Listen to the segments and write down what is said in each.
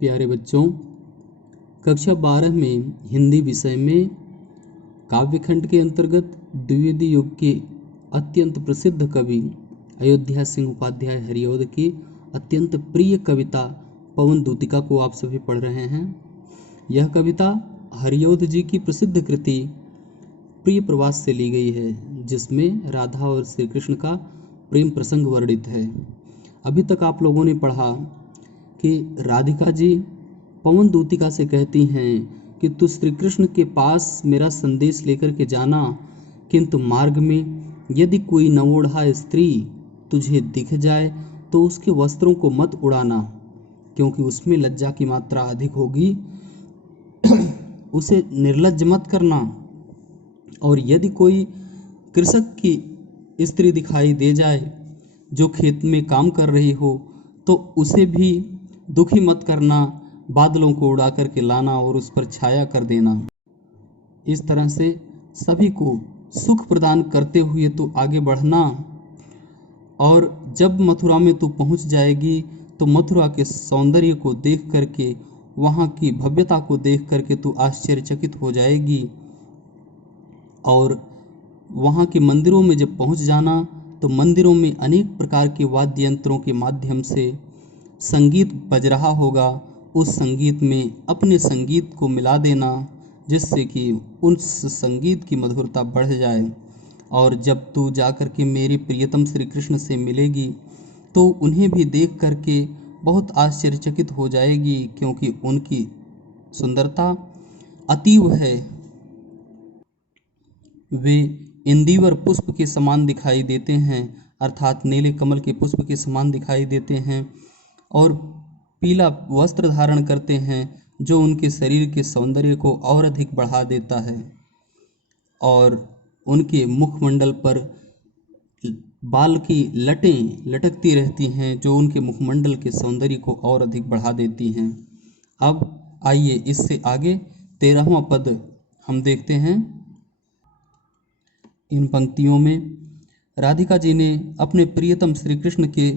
प्यारे बच्चों, कक्षा 12 में हिंदी विषय में काव्यखंड के अंतर्गत द्विवेदी युग के अत्यंत प्रसिद्ध कवि अयोध्या सिंह उपाध्याय हरिऔध की अत्यंत प्रिय कविता पवन दूतिका को आप सभी पढ़ रहे हैं। यह कविता हरिऔध जी की प्रसिद्ध कृति प्रिय प्रवास से ली गई है, जिसमें राधा और श्री कृष्ण का प्रेम प्रसंग वर्णित है। अभी तक आप लोगों ने पढ़ा कि राधिका जी पवन दूतिका से कहती हैं कि तू श्री कृष्ण के पास मेरा संदेश लेकर के जाना, किंतु मार्ग में यदि कोई नवोढ़ा स्त्री तुझे दिख जाए तो उसके वस्त्रों को मत उड़ाना, क्योंकि उसमें लज्जा की मात्रा अधिक होगी। उसे निर्लज्ज मत करना। और यदि कोई कृषक की स्त्री दिखाई दे जाए जो खेत में काम कर रही हो तो उसे भी दुखी मत करना, बादलों को उड़ा करके लाना और उस पर छाया कर देना। इस तरह से सभी को सुख प्रदान करते हुए तो आगे बढ़ना। और जब मथुरा में तू पहुंच जाएगी तो मथुरा के सौंदर्य को देख करके, वहाँ की भव्यता को देख करके तू आश्चर्यचकित हो जाएगी। और वहाँ के मंदिरों में जब पहुंच जाना तो मंदिरों में अनेक प्रकार के वाद्य यंत्रों के माध्यम से संगीत बज रहा होगा। उस संगीत में अपने संगीत को मिला देना, जिससे कि उस संगीत की मधुरता बढ़ जाए। और जब तू जाकर के मेरे प्रियतम श्री कृष्ण से मिलेगी तो उन्हें भी देख करके बहुत आश्चर्यचकित हो जाएगी, क्योंकि उनकी सुंदरता अतीव है। वे इंदिवर पुष्प के समान दिखाई देते हैं, अर्थात नीले कमल के पुष्प के समान दिखाई देते हैं, और पीला वस्त्र धारण करते हैं जो उनके शरीर के सौंदर्य को और अधिक बढ़ा देता है। और उनके मुखमंडल पर बाल की लटें लटकती रहती हैं जो उनके मुखमंडल के सौंदर्य को और अधिक बढ़ा देती हैं। अब आइए इससे आगे 13वां पद हम देखते हैं। इन पंक्तियों में राधिका जी ने अपने प्रियतम श्री कृष्ण के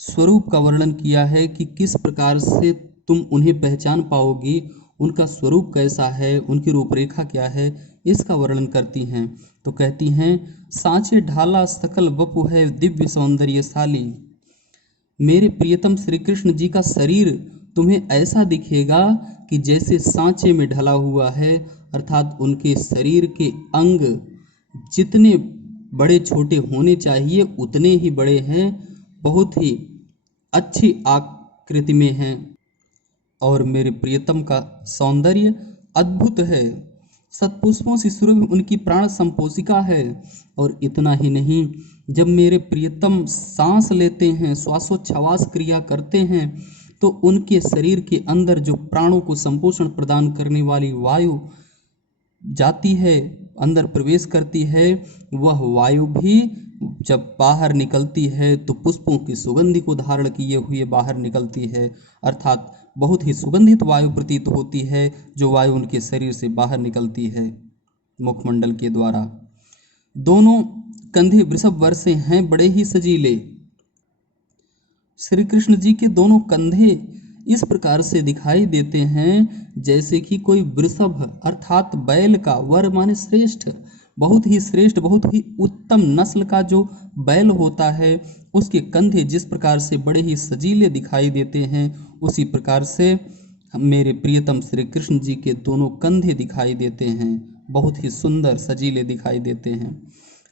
स्वरूप का वर्णन किया है कि किस प्रकार से तुम उन्हें पहचान पाओगी, उनका स्वरूप कैसा है, उनकी रूपरेखा क्या है, इसका वर्णन करती हैं। तो कहती हैं, सांचे ढाला सकल वपु है दिव्य सौंदर्यशाली। मेरे प्रियतम श्री कृष्ण जी का शरीर तुम्हें ऐसा दिखेगा कि जैसे सांचे में ढला हुआ है, अर्थात उनके शरीर के अंग जितने बड़े छोटे होने चाहिए उतने ही बड़े हैं, बहुत ही अच्छी आकृति में हैं। और मेरे प्रियतम का सौंदर्य अद्भुत है, सतपुष्पों से सुरभि उनकी प्राण संपोषिका है। और इतना ही नहीं, जब मेरे प्रियतम सांस लेते हैं, श्वासोच्छ्वास क्रिया करते हैं, तो उनके शरीर के अंदर जो प्राणों को संपोषण प्रदान करने वाली वायु जाती है, अंदर प्रवेश करती है, वह वायु भी जब बाहर निकलती है तो पुष्पों की सुगंधि को धारण किए हुए बाहर निकलती है, अर्थात बहुत ही सुगंधित वायु प्रतीत होती है जो वायु उनके शरीर से बाहर निकलती है मुखमंडल के द्वारा। दोनों कंधे वृषभ वर्षे हैं बड़े ही सजीले। श्री कृष्ण जी के दोनों कंधे इस प्रकार से दिखाई देते हैं जैसे कि कोई वृषभ अर्थात बैल का, वर माने श्रेष्ठ, बहुत ही श्रेष्ठ, बहुत ही उत्तम नस्ल का जो बैल होता है, उसके कंधे जिस प्रकार से बड़े ही सजीले दिखाई देते हैं, उसी प्रकार से मेरे प्रियतम श्री कृष्ण जी के दोनों कंधे दिखाई देते हैं, बहुत ही सुंदर सजीले दिखाई देते हैं।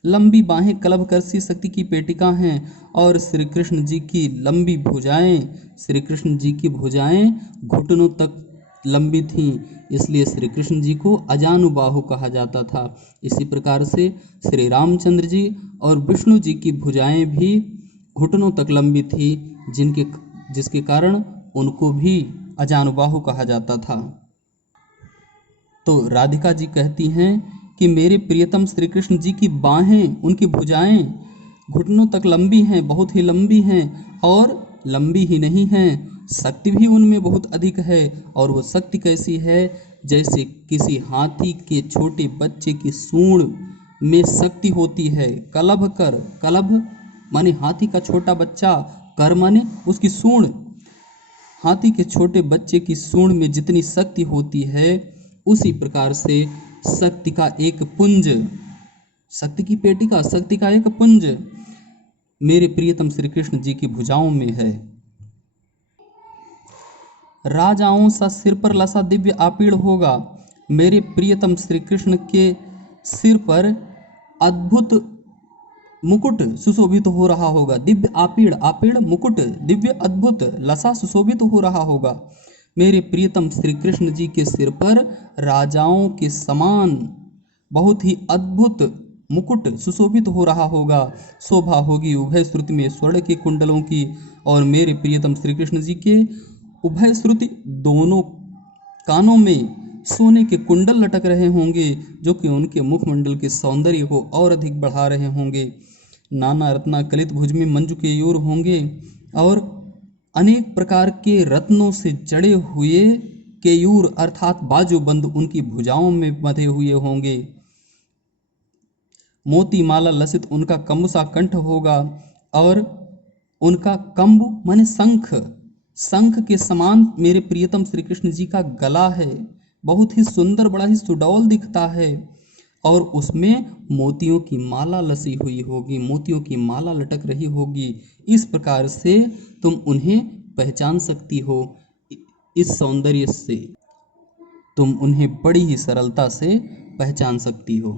लंबी बाहें कलभकर्षी शक्ति की पेटिका हैं, और श्री कृष्ण जी की लंबी भुजाएं, श्री कृष्ण जी की भुजाएं घुटनों तक लंबी थीं, इसलिए श्री कृष्ण जी को अजानुबाहु कहा जाता था। इसी प्रकार से श्री रामचंद्र जी और विष्णु जी की भुजाएं भी घुटनों तक लंबी थी, जिसके कारण उनको भी अजानुबाहु कहा जाता था। तो राधिका जी कहती हैं कि मेरे प्रियतम श्री कृष्ण जी की बाहें, उनकी भुजाएं घुटनों तक लंबी हैं, बहुत ही लंबी हैं, और लंबी ही नहीं हैं, शक्ति भी उनमें बहुत अधिक है। और वो शक्ति कैसी है, जैसे किसी हाथी के छोटे बच्चे की सूंड में शक्ति होती है। कलभ कर, कलभ माने हाथी का छोटा बच्चा, कर माने उसकी सूंड, हाथी के छोटे बच्चे की सूंड में जितनी शक्ति होती है, उसी प्रकार से शक्ति का एक पुंज, शक्ति की पेटिका, शक्ति का एक पुंज मेरे प्रियतम श्री कृष्ण जी की भुजाओं में है। राजाओं सा सिर पर लसा दिव्य आपीड़ होगा। मेरे प्रियतम श्री कृष्ण के सिर पर अद्भुत मुकुट सुशोभित हो रहा होगा। दिव्य आपीड़, आपीड़ मुकुट, दिव्य अद्भुत लसा सुशोभित हो रहा होगा। मेरे प्रियतम श्री कृष्ण जी के सिर पर राजाओं के समान बहुत ही अद्भुत मुकुट सुशोभित हो रहा होगा। शोभा होगी उभय श्रुति में स्वर्ण के कुंडलों की, और मेरे प्रियतम श्री कृष्ण जी के उभय श्रुति दोनों कानों में सोने के कुंडल लटक रहे होंगे, जो कि उनके मुखमंडल के सौंदर्य को और अधिक बढ़ा रहे होंगे। नाना रत्ना कलित भुज में मंजू के यूर होंगे, और अनेक प्रकार के रत्नों से जड़े हुए केयूर अर्थात बाजूबंद उनकी भुजाओं में बंधे हुए होंगे। मोती माला लसित उनका कम्बुसा कंठ होगा, और उनका कम्बु माने शंख, शंख के समान मेरे प्रियतम श्री कृष्ण जी का गला है। बहुत ही सुंदर, बड़ा ही सुडौल दिखता है, और उसमें मोतियों की माला लसी हुई होगी, मोतियों की माला लटक रही होगी। इस प्रकार से तुम उन्हें पहचान सकती हो। इस सौंदर्य से तुम उन्हें बड़ी ही सरलता से पहचान सकती हो।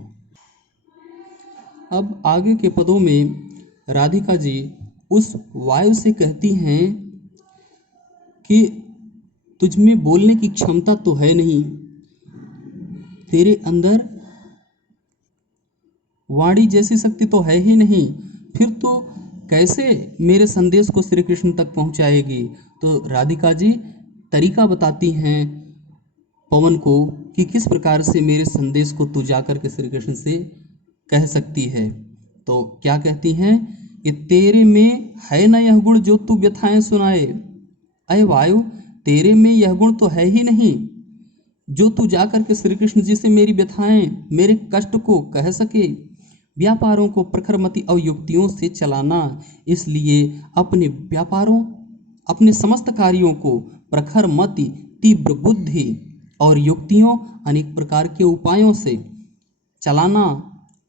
अब आगे के पदों में राधिका जी उस वायु से कहती हैं कि तुझ में बोलने की क्षमता तो है नहीं, तेरे अंदर वाणी जैसी शक्ति तो है ही नहीं, फिर तो कैसे मेरे संदेश को श्री कृष्ण तक पहुंचाएगी। तो राधिका जी तरीका बताती हैं पवन को कि किस प्रकार से मेरे संदेश को तू जाकर के श्री कृष्ण से कह सकती है। तो क्या कहती हैं कि तेरे में है न यह गुण जो तू व्यथाएं सुनाए। अय वायु, तेरे में यह गुण तो है ही नहीं जो तू जाकर के श्री कृष्ण जी से मेरी व्यथाएं, मेरे कष्ट को कह सके। व्यापारों को प्रखरमति और युक्तियों से चलाना, इसलिए अपने व्यापारों, अपने समस्त कार्यों को प्रखर मति, तीव्र बुद्धि और युक्तियों, अनेक प्रकार के उपायों से चलाना,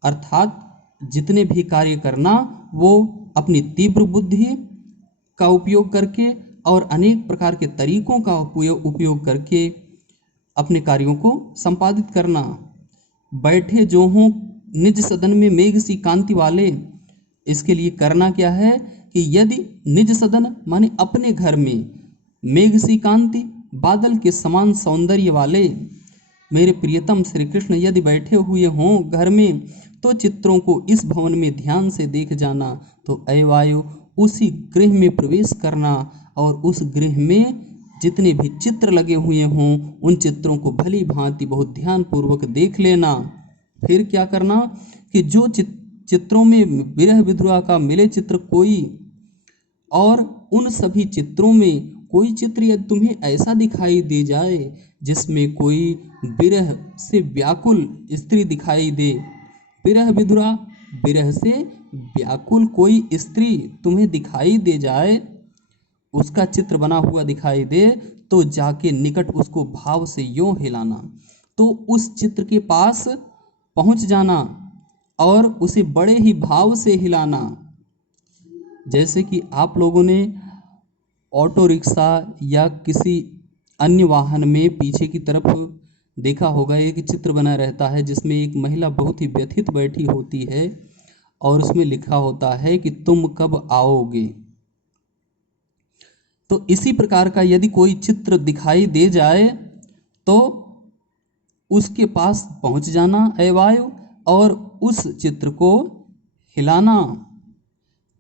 अर्थात जितने भी कार्य करना वो अपनी तीव्र बुद्धि का उपयोग करके और अनेक प्रकार के तरीकों का उपयोग करके अपने कार्यों को संपादित करना। बैठे जो हों निज सदन में मेघ सी कांति वाले, इसके लिए करना क्या है कि यदि निज सदन माने अपने घर में मेघ सी कांति, बादल के समान सौंदर्य वाले मेरे प्रियतम श्री कृष्ण यदि बैठे हुए हों घर में, तो चित्रों को इस भवन में ध्यान से देख जाना। तो अय वायु, उसी गृह में प्रवेश करना और उस गृह में जितने भी चित्र लगे हुए हों उन चित्रों को भली भांति बहुत ध्यान पूर्वक देख लेना। फिर क्या करना कि जो चित्रों में विरह विधुरा का मिले चित्र कोई, और उन सभी चित्रों में कोई चित्र यदि तुम्हें ऐसा दिखाई दे जाए जिसमें कोई विरह से व्याकुल स्त्री दिखाई दे, विरह विधुरा, विरह से व्याकुल कोई स्त्री तुम्हें दिखाई दे जाए, उसका चित्र बना हुआ दिखाई दे, तो जाके निकट उसको भाव से यों हिलाना। तो उस चित्र के पास पहुंच जाना और उसे बड़े ही भाव से हिलाना। जैसे कि आप लोगों ने ऑटो रिक्शा या किसी अन्य वाहन में पीछे की तरफ देखा होगा, एक चित्र बना रहता है जिसमें एक महिला बहुत ही व्यथित बैठी होती है और उसमें लिखा होता है कि तुम कब आओगे। तो इसी प्रकार का यदि कोई चित्र दिखाई दे जाए तो उसके पास पहुंच जाना ऐ वायु, और उस चित्र को हिलाना,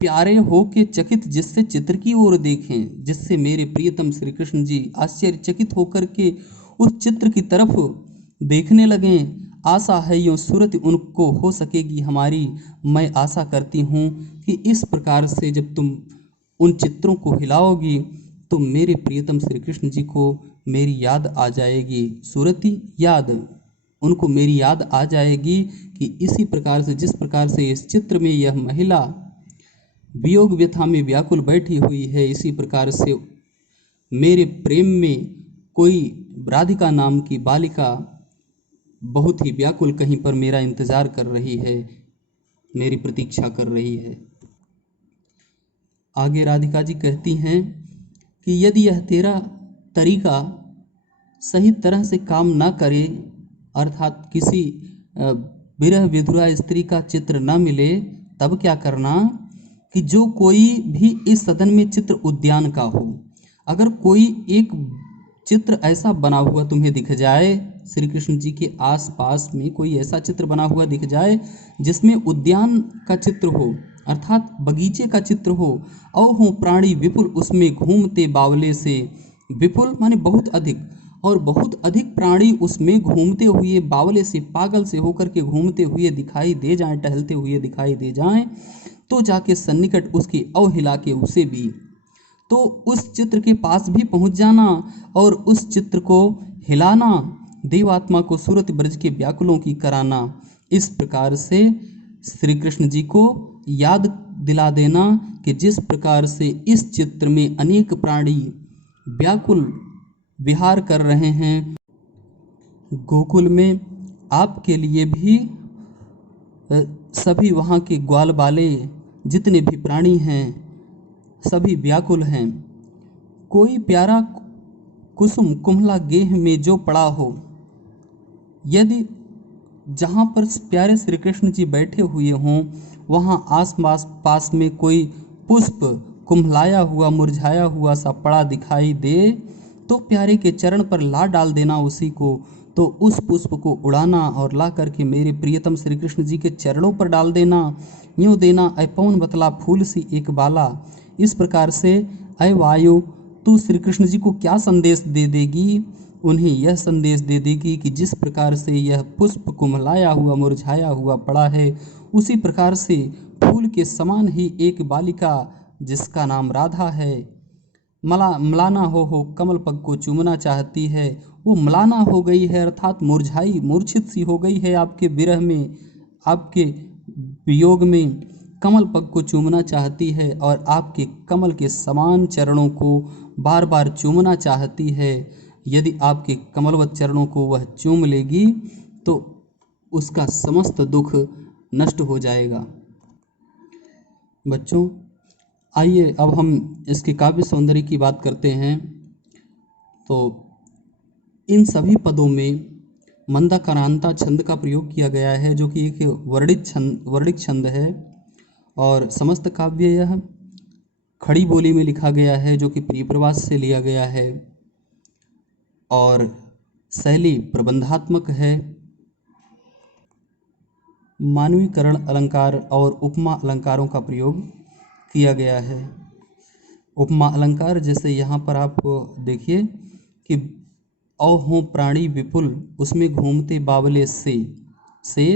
प्यारे हो के चकित जिससे चित्र की ओर देखें, जिससे मेरे प्रियतम श्री कृष्ण जी आश्चर्यचकित होकर के उस चित्र की तरफ देखने लगें। आशा है यूँ सूरत उनको हो सकेगी हमारी। मैं आशा करती हूँ कि इस प्रकार से जब तुम उन चित्रों को हिलाओगी तो मेरे प्रियतम श्री कृष्ण जी को मेरी याद आ जाएगी। सूरती याद, उनको मेरी याद आ जाएगी कि इसी प्रकार से, जिस प्रकार से इस चित्र में यह महिला वियोग व्यथा में व्याकुल बैठी हुई है, इसी प्रकार से मेरे प्रेम में कोई राधिका नाम की बालिका बहुत ही व्याकुल कहीं पर मेरा इंतजार कर रही है, मेरी प्रतीक्षा कर रही है। आगे राधिका जी कहती हैं कि यदि यह तेरा तरीका सही तरह से काम ना करे, अर्थात किसी विरह विधुरा स्त्री का चित्र न मिले, तब क्या करना कि जो कोई भी इस सदन में चित्र उद्यान का हो, अगर कोई एक चित्र ऐसा बना हुआ तुम्हें दिख जाए, श्री कृष्ण जी के आसपास में कोई ऐसा चित्र बना हुआ दिख जाए जिसमें उद्यान का चित्र हो, अर्थात बगीचे का चित्र हो, और हो प्राणी विपुल उसमें घूमते बावले से, विपुल माने बहुत अधिक, और बहुत अधिक प्राणी उसमें घूमते हुए बावले से, पागल से होकर के घूमते हुए दिखाई दे जाएं, टहलते हुए दिखाई दे जाएं, तो जाके सन्निकट उसकी अवहिला के उसे भी, तो उस चित्र के पास भी पहुंच जाना और उस चित्र को हिलाना, देवात्मा को सूरत ब्रज के व्याकुलों की कराना। इस प्रकार से श्री कृष्ण जी को याद दिला देना कि जिस प्रकार से इस चित्र में अनेक प्राणी व्याकुल विहार कर रहे हैं, गोकुल में आपके लिए भी सभी वहाँ के ग्वाल बाले जितने भी प्राणी हैं सभी व्याकुल हैं। कोई प्यारा कुसुम कुम्हला गेह में जो पड़ा हो, यदि जहाँ पर प्यारे श्री कृष्ण जी बैठे हुए हों वहाँ आस पास में कोई पुष्प कुम्हलाया हुआ मुरझाया हुआ सा पड़ा दिखाई दे, तो प्यारे के चरण पर ला डाल देना उसी को, तो उस पुष्प को उड़ाना और ला करके मेरे प्रियतम श्री कृष्ण जी के चरणों पर डाल देना, यूँ देना ऐ पवन बतला फूल सी एक बाला। इस प्रकार से ऐ वायु तू श्री कृष्ण जी को क्या संदेश दे देगी, उन्हें यह संदेश दे देगी कि जिस प्रकार से यह पुष्प कुम्हलाया हुआ मुरझाया हुआ पड़ा है, उसी प्रकार से फूल के समान ही एक बालिका जिसका नाम राधा है, मलाना हो कमल पग को चूमना चाहती है, वो मलाना हो गई है, अर्थात मुरझाई मूर्छित सी हो गई है आपके विरह में, आपके वियोग में, कमल पग को चूमना चाहती है और आपके कमल के समान चरणों को बार बार चूमना चाहती है। यदि आपके कमलवत चरणों को वह चूम लेगी तो उसका समस्त दुख नष्ट हो जाएगा। बच्चों, आइए अब हम इसके काव्य सौंदर्य की बात करते हैं। तो इन सभी पदों में मंदाक्रांता छंद का प्रयोग किया गया है, जो कि एक वर्णित छंद है, और समस्त काव्य यह खड़ी बोली में लिखा गया है, जो कि प्रिय प्रवास से लिया गया है, और शैली प्रबंधात्मक है। मानवीकरण अलंकार और उपमा अलंकारों का प्रयोग किया गया है। उपमा अलंकार जैसे यहाँ पर आप देखिए कि औ हों प्राणी विपुल उसमें घूमते बावले से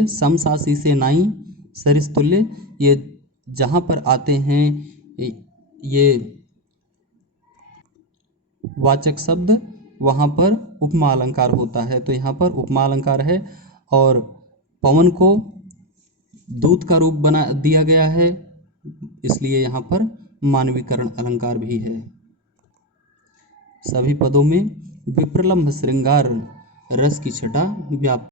समसासी से नाई सरिस्तुल्य, ये जहाँ पर आते हैं ये वाचक शब्द, वहाँ पर उपमा अलंकार होता है। तो यहाँ पर उपमा अलंकार है, और पवन को दूत का रूप बना दिया गया है, इसलिए यहाँ पर मानवीकरण अलंकार भी है। सभी पदों में विप्रलम्भ श्रृंगार रस की छटा व्याप्त